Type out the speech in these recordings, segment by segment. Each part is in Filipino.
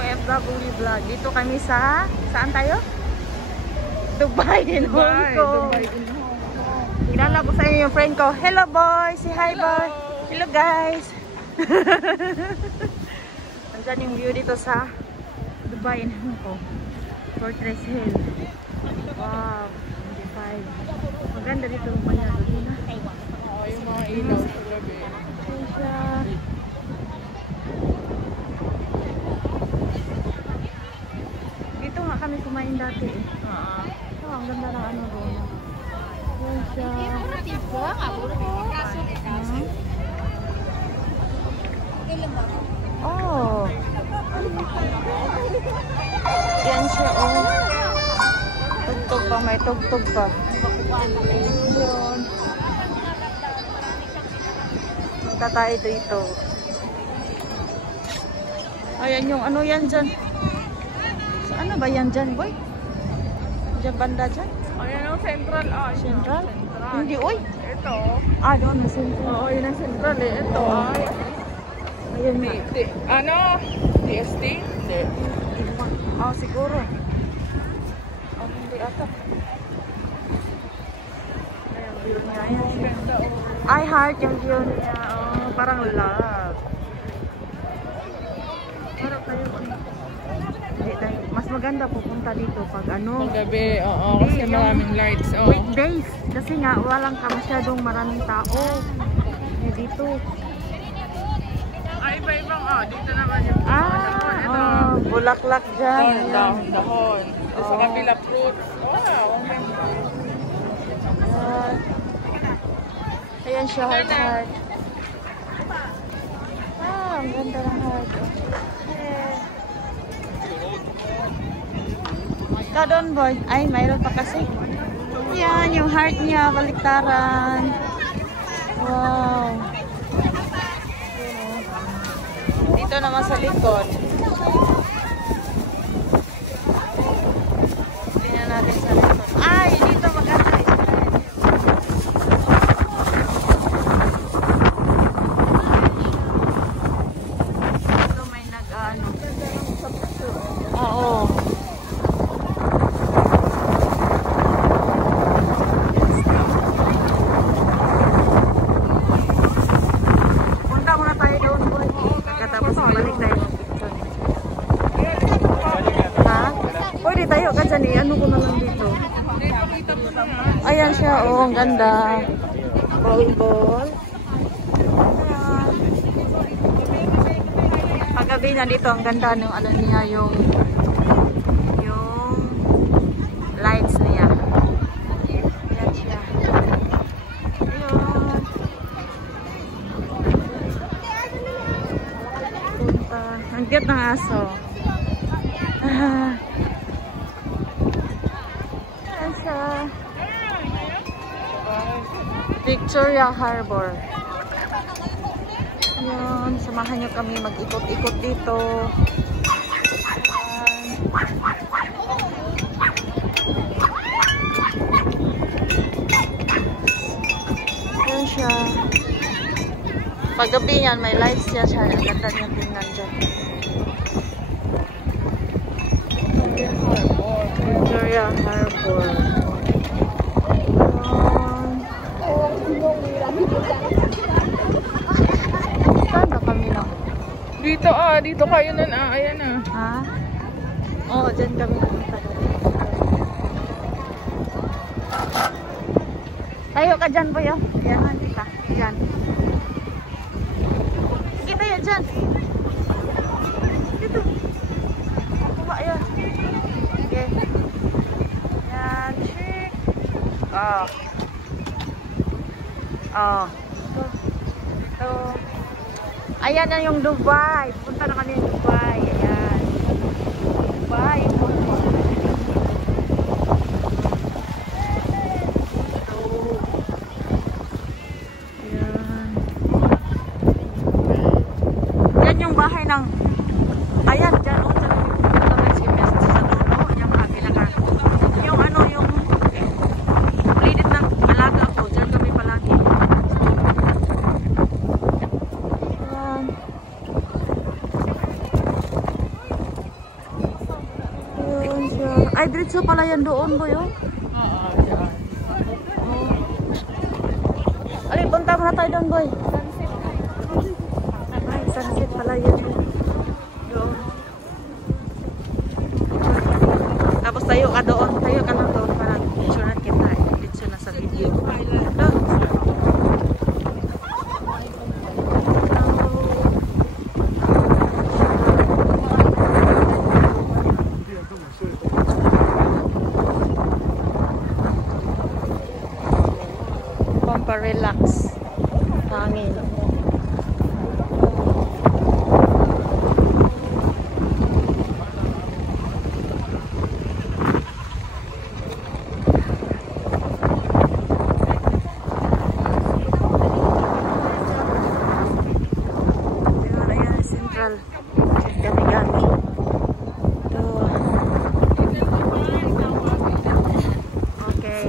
OFW vlog. Dito kami sa... Saan tayo? Dubai in Hong Kong. Kilala ko sa inyo yung friend ko. Hello boy! Say hi boy! Hello guys! Nandyan yung view dito sa Dubai in Hong Kong. Fortress Hill. Wow! 25. Maganda dito yung banyan. Yung mga ilaw sa gabi. Dito nga kami kumain dati eh. Oh, ang ganda ng ano doon. Yan siya. Oh. Yan siya oh. Tugtog pa, may tugtog pa. Yun. Punta tayo dito. Ayan yung ano yan dyan. So, ano ba yan dyan boy? Diyan banda dyan? Ayan ang central. Central? Hindi oy. Ito. Doon na central. Oo, yun ang central eh. Ito ay. Ayan na. Ano? TST? Hindi. Siguro. Hindi ata. Ayan, view niya. Ayan siya. I heart yung view niya. Parang love. Parang kayo. Mas maganda pupunta dito pag ano. Paggabi, oo. Kasi maraming lights. Weekdays. Kasi nga, walang masyadong maraming tao. Dito. Iba-ibang. Dito naman yung bulaklak dyan. Dahon. Sa kabila fruits. Wow. Ayan siya, heart. Ang ganda ng heart. Ikaw doon, boy. Ay, mayroon pa kasi. Yan, yung heart niya, baliktaran. Wow. Dito naman sa likod. Tingnan natin sa likod. Ay, dito maganda. Dito may nag-ano. Oo. Ano ko na lang dito. Ayan siya, ang ganda. Volleyball. Paggabi na dito, ang ganda ng ano niya, yung lights niya. Ayan siya. Ayun. Ang cute ng aso. Victoria Harbor. Ayan, samahan nyo kami mag-ikot-ikot dito. Ayan siya. Paggabi yan, may lights siya. Ang ganda niya tingnan dyan. Victoria Harbor. Saan na kami na? Dito dito kayo nun ayan Ha? Oo, dyan kami pumunta. Tayo ka dyan boy Ayan kita. Ayan. Sige tayo dyan. Dito. Ako ba? Ayan. Okay. Ayan. Chick. Ito. Ayan na yung Dubai. Punta na kami yung Dubai. Ayan. Dubai. Ayan. Yan yung bahay ng... Ayan, dyan. Yung ano, yung... Ulitin ng alaga ako. Dyan kami palagi. Ay, diretso pala yan doon, boy, oh. Oo, yan. Ay, punta muna tayo doon, boy. Ay, sunset pala yun. Doon. Tapos tayo ka doon. Tayo ka lang doon para picture na kita. Dito na sa video. Doon. Pampa-relax. Hangin. Central. Gani-gani. Ito. Okay.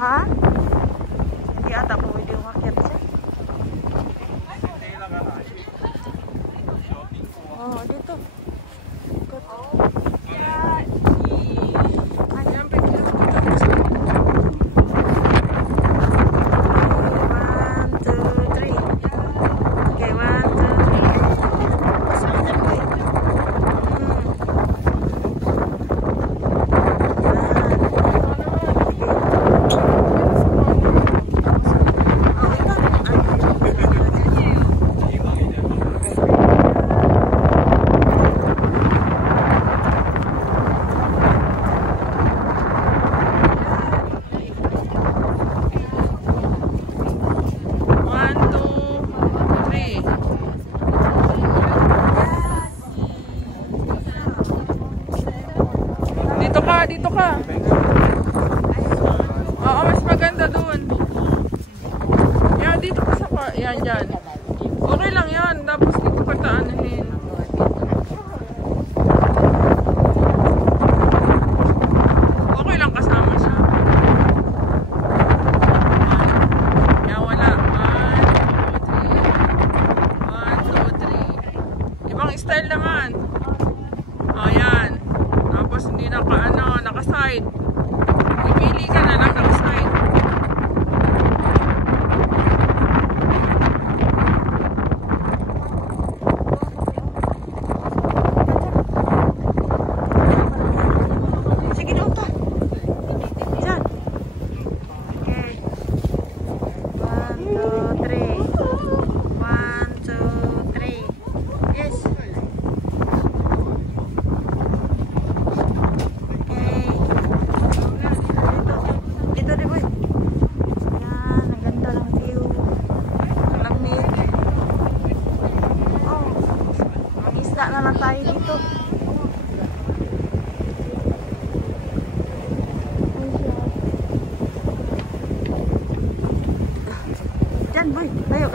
Ha? Hindi ata po pwede umakyat siya. Oh, dito. Ikot. Ayan, pwede na dito. 1, 2, 3. Okay, 1, 2, 3. Dito ka. Oo, mas maganda doon.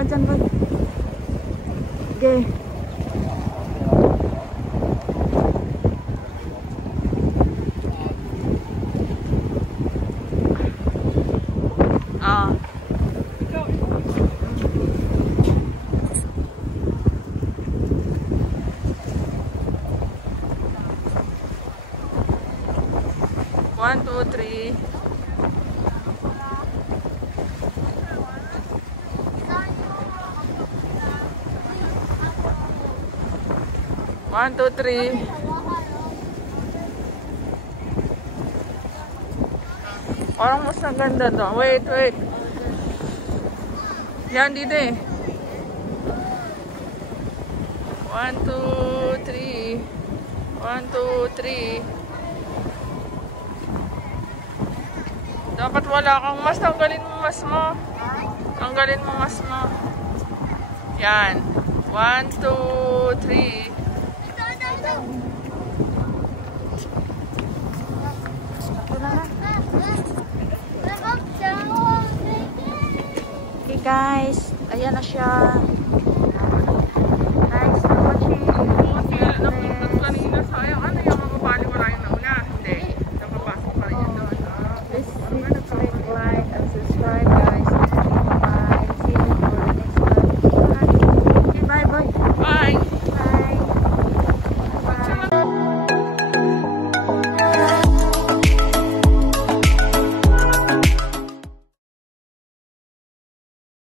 dyan, boy. Okay. Ah. One, two, three. One, two, three. Parang mas maganda to. Wait, wait. Yan, dito eh. One, two, three. One, two, three. Dapat wala kang mas. Tanggalin mo mas mo. Tanggalin mo mas mo. Yan. One, two, three. Okay guys, ayan na siya.